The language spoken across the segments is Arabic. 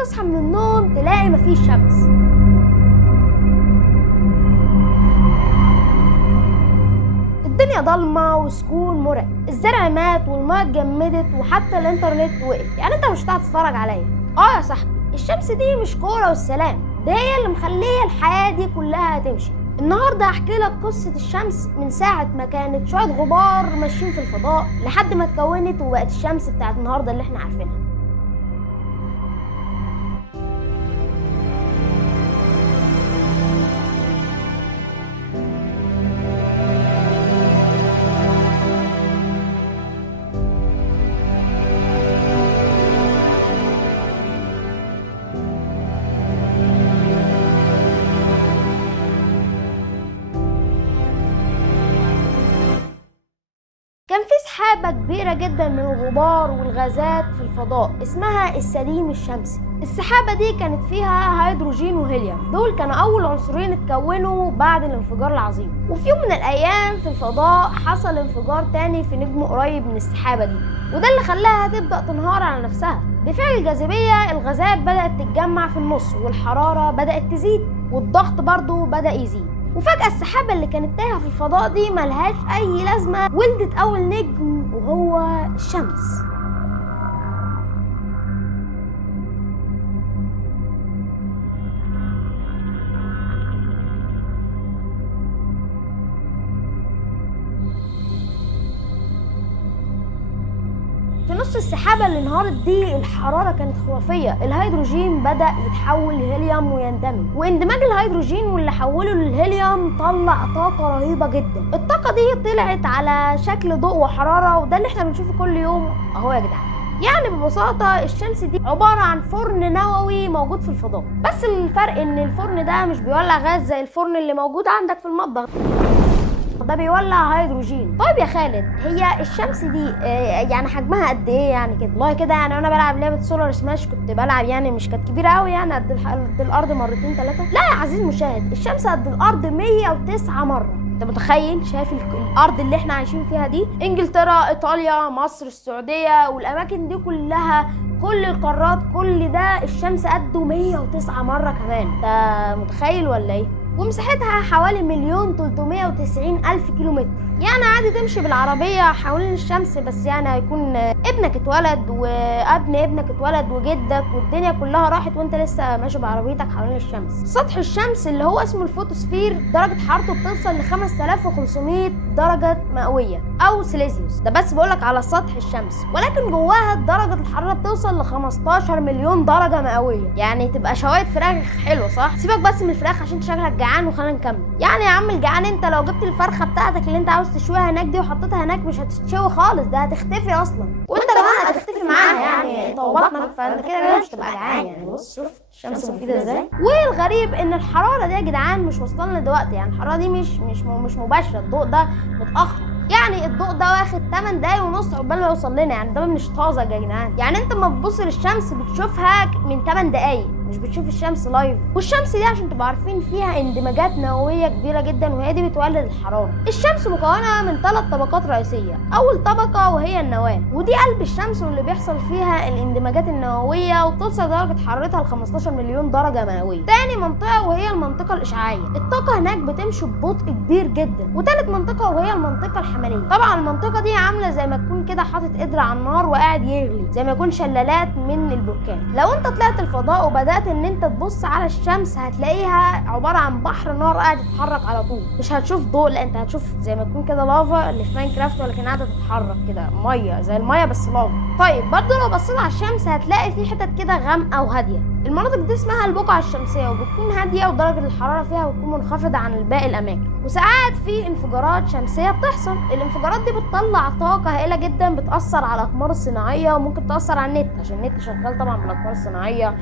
تصحى من النوم تلاقي مفيش شمس. الدنيا ضلمه وسكون مرعب، الزرع مات والميه اتجمدت وحتى الانترنت وقف. يعني انت مش هتعرف تتفرج عليا. يا صاحبي، الشمس دي مش كوره والسلام، ده هي اللي مخليه الحياه دي كلها تمشي. النهارده هحكي لك قصه الشمس من ساعه ما كانت شويه غبار ماشيين في الفضاء لحد ما اتكونت وبقت الشمس بتاعت النهارده اللي احنا عارفينها. كان في سحابة كبيرة جدا من الغبار والغازات في الفضاء اسمها السديم الشمسي. السحابة دي كانت فيها هيدروجين وهيليوم، دول كانوا أول عنصرين اتكونوا بعد الانفجار العظيم. وفي يوم من الأيام في الفضاء حصل انفجار تاني في نجم قريب من السحابة دي، وده اللي خلاها تبدأ تنهار على نفسها. بفعل الجاذبية الغازات بدأت تتجمع في النص والحرارة بدأت تزيد والضغط برضو بدأ يزيد، وفجأة السحابة اللي كانت تايهة في الفضاء دي ملهاش أي لازمة ولدت أول نجم وهو الشمس. في نص السحابة اللي انهارت دي الحرارة كانت خرافية، الهيدروجين بدأ يتحول لهيليوم ويندمج، واندماج الهيدروجين واللي حوله للهيليوم طلع طاقة رهيبة جدا. الطاقة دي طلعت على شكل ضوء وحرارة، وده اللي احنا بنشوفه كل يوم اهو يا جدعان. يعني ببساطة الشمس دي عبارة عن فرن نووي موجود في الفضاء، بس الفرق ان الفرن ده مش بيولع غاز زي الفرن اللي موجود عندك في المطبخ، ده بيولع هيدروجين. طيب يا خالد، هي الشمس دي يعني حجمها قد ايه يعني كده؟ والله كده يعني انا بلعب لعبه سولار سماش كنت بلعب، يعني مش كانت كبيره قوي، يعني قد الارض مرتين ثلاثه. لا يا عزيزي المشاهد، الشمس قد الارض 109 مره. انت متخيل؟ شايف الارض اللي احنا عايشين فيها دي، انجلترا، ايطاليا، مصر، السعوديه والاماكن دي كلها، كل القارات، كل ده الشمس قده 109 مره كمان. انت متخيل ولا ايه؟ ومساحتها حوالي 1,390,000 كيلومتر. يعني عادي تمشي بالعربية حوالين الشمس، بس يعني هيكون ابنك اتولد وابن ابنك اتولد وجدك والدنيا كلها راحت وانت لسه ماشي بعربيتك حوالين الشمس. سطح الشمس اللي هو اسمه الفوتوسفير درجة حرارته بتوصل ل 5500 درجة مئوية او سيليزيوس، ده بس بقولك على سطح الشمس، ولكن جواها درجة الحرارة بتوصل ل 15 مليون درجة مئوية. يعني تبقى شوايه فراخ حلوة صح؟ سيبك بس من الفراخ عشان شكلك جعان وخلينا نكمل. يعني يا عم الجعان، انت لو جبت الفرخة بتاعتك اللي انت عاوز تشويها هناك دي وحطيتها هناك مش هتتشوي خالص، ده هتختفي اصلا، وانت كمان هتختفي معاها يعني طوباتنا، فانت كده مش تبقى جعان. يعني بص شوف الشمس مفيده ازاي. والغريب ان الحراره دي يا جدعان مش واصله لنا دلوقتي، يعني الحراره دي مش مباشره، الضوء ده متاخر. يعني الضوء ده واخد 8 دقايق ونص عقبال ما يوصل لنا، يعني ده مش طازج يا جدعان. يعني انت لما تبص للشمس بتشوفها من 8 دقايق، مش بتشوف الشمس لايف. والشمس دي عشان تبقوا عارفين فيها اندماجات نوويه كبيره جدا، وهي دي بتولد الحراره. الشمس مكونه من 3 طبقات رئيسيه. اول طبقه وهي النواه، ودي قلب الشمس واللي بيحصل فيها الاندماجات النوويه وبتوصل درجه حرارتها ل 15 مليون درجه مئويه. تاني منطقه وهي المنطقه الاشعاعيه، الطاقه هناك بتمشي ببطء كبير جدا. وتالت منطقه وهي المنطقه الحمليه. طبعا المنطقه دي عامله زي ما تكون كده حاطط قدره على النار وقاعد يغلي، زي ما يكون شلالات من البركان. لو انت طلعت الفضاء وبدات ان انت تبص على الشمس هتلاقيها عباره عن بحر نار قاعد يتحرك على طول، مش هتشوف ضوء، لا انت هتشوف زي ما تكون كده لافا اللي في ماينكرافت، ولكن قاعده تتحرك كده، ميه زي الميه بس لافا. طيب برضه لو بصيت على الشمس هتلاقي في حتت كده غامقه وهاديه، المناطق دي اسمها البقعه الشمسيه، وبتكون هاديه ودرجه الحراره فيها بتكون منخفضه عن باقي الاماكن. وساعات في انفجارات شمسيه بتحصل، الانفجارات دي بتطلع طاقه هائله جدا بتاثر على الاقمار الصناعيه وممكن تاثر على النت، عشان النت شغال طبعا بالاقمار الصناعيه،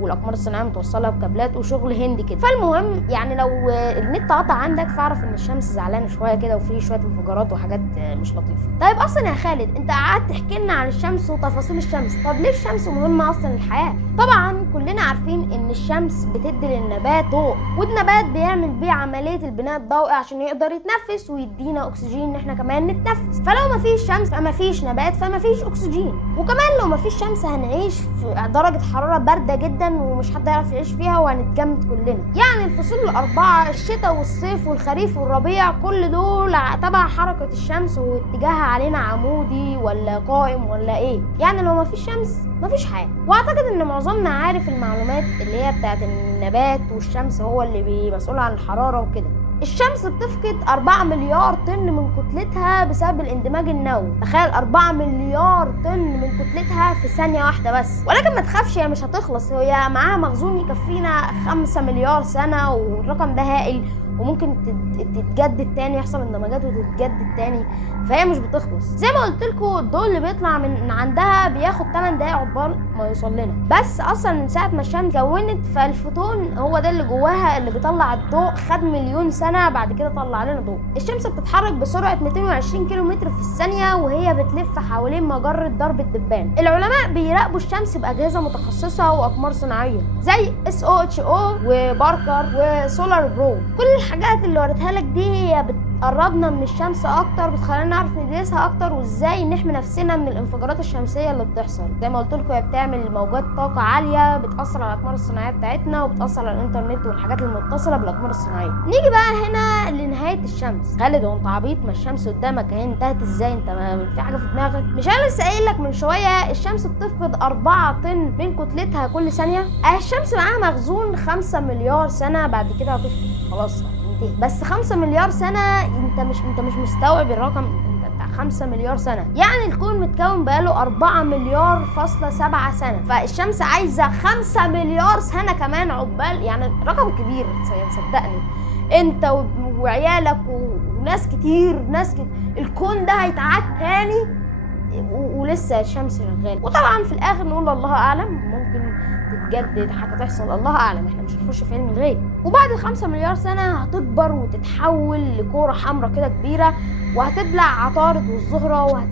والاقمار الصناعيه متوصله بكابلات وشغل هندي كده. فالمهم يعني لو النت قطع عندك فاعرف ان الشمس زعلانه شويه كده وفي شويه انفجارات وحاجات مش لطيفه. طيب اصلا يا خالد انت قعدت تحكي لنا عن الشمس وتفاصيل الشمس، طب ليه الشمس مهمه اصلا للحياه؟ طبعا كلنا عارفين ان الشمس بتدي للنبات ضوء، والنبات بيعمل بيه عمليه البناء الضوئي عشان يقدر يتنفس ويدينا اكسجين ان احنا كمان نتنفس. فلو ما فيش شمس فما فيش نبات فما فيش اكسجين. وكمان لو ما فيش شمس هنعيش في درجه حراره بارده جدا جدا ومش حد يعرف يعيش فيها وهنتجمد كلنا. يعني الفصول الاربعه، الشتاء والصيف والخريف والربيع، كل دول تبع حركه الشمس واتجاهها علينا عمودي ولا قائم ولا ايه. يعني لو مفيش شمس مفيش حياه. واعتقد ان معظمنا عارف المعلومات اللي هي بتاعت النبات والشمس هو اللي مسؤول عن الحراره وكده. الشمس بتفقد 4 مليار طن من كتلتها بسبب الاندماج النووي. تخيل 4 مليار طن من كتلتها في ثانية واحدة بس. ولكن ما تخافش، هي مش هتخلص، هي معاها مخزون يكفينا 5 مليار سنة، والرقم ده هائل وممكن تتجدد تاني، يحصل اندماجات وتتجدد تاني، فهي مش بتخلص. زي ما قلت لكم الضوء اللي بيطلع من عندها بياخد 8 دقايق عقبال ما يوصل لنا. بس اصلا من ساعه ما الشمس اتكونت فالفوتون هو ده اللي جواها اللي بيطلع الضوء، خد مليون سنه بعد كده طلع لنا ضوء. الشمس بتتحرك بسرعه 220 كيلومتر في الثانيه وهي بتلف حوالين مجره درب الدبان. العلماء بيراقبوا الشمس باجهزه متخصصه واقمار صناعيه زي SOHO وباركر وسولار برو. كل الحاجات اللي وريتها لك دي هي بتقربنا من الشمس اكتر، بتخلينا نعرف ندرسها اكتر وازاي نحمي نفسنا من الانفجارات الشمسيه اللي بتحصل. زي ما قلت لكم هي بتعمل موجات طاقه عاليه بتاثر على الاقمار الصناعيه بتاعتنا وبتاثر على الانترنت والحاجات المتصله بالاقمار الصناعيه. نيجي بقى هنا لنهايه الشمس. خالد هو انت عبيط؟ ما الشمس قدامك اهي، انتهت ازاي؟ انت ما في حاجه في دماغك؟ مش انا لسه قايل لك من شويه الشمس بتفقد 4 طن من كتلتها كل ثانيه؟ الشمس معاها مخزون 5 مليار سنه، بعد كده هتفقد خلاص هتنتهي. بس 5 مليار سنه انت مش مستوعب الرقم. بتاع 5 مليار سنه، يعني الكون متكون بقاله 4 مليار فاصلة 7 سنه، فالشمس عايزه 5 مليار سنه كمان عقبال، يعني رقم كبير صدقني. انت وعيالك وناس كتير الكون ده هيتعاد تاني ولسه الشمس شغاله. وطبعا في الاخر نقول الله اعلم، ممكن تتجدد حاجه تحصل، الله اعلم، احنا مش هنخش في علم الغيب. وبعد ال5 مليار سنه هتكبر وتتحول لكوره حمراء كده كبيره وهتبلع عطارد والزهره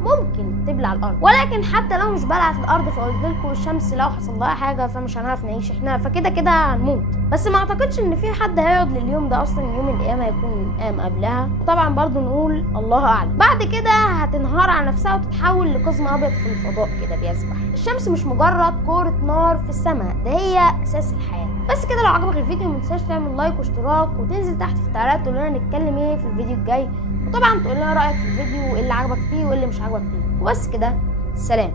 ممكن تبلع الارض. ولكن حتى لو مش بلعت الارض فقلت لكم الشمس لو حصل لها حاجه فمش هنعرف نعيش احنا، فكده كده هنموت. بس ما اعتقدش ان في حد هيقعد لليوم ده، اصلا يوم القيامه هيكون قام قبلها. وطبعا برضو نقول الله اعلم. بعد كده هتنهار على نفسها وتتحول لقزم ابيض في الفضاء كده بيسبح. الشمس مش مجرد كوره نار في السماء، ده هي اساس الحياه. بس كده، لو عجبك الفيديو ما تنساش تعمل لايك واشتراك وتنزل تحت في التعليقات تقول لنا نتكلم ايه في الفيديو الجاي، وطبعا تقول لنا رايك في الفيديو وايه اللي عجبك فيه وايه اللي مش عجبك فيه. وبس كده، سلام.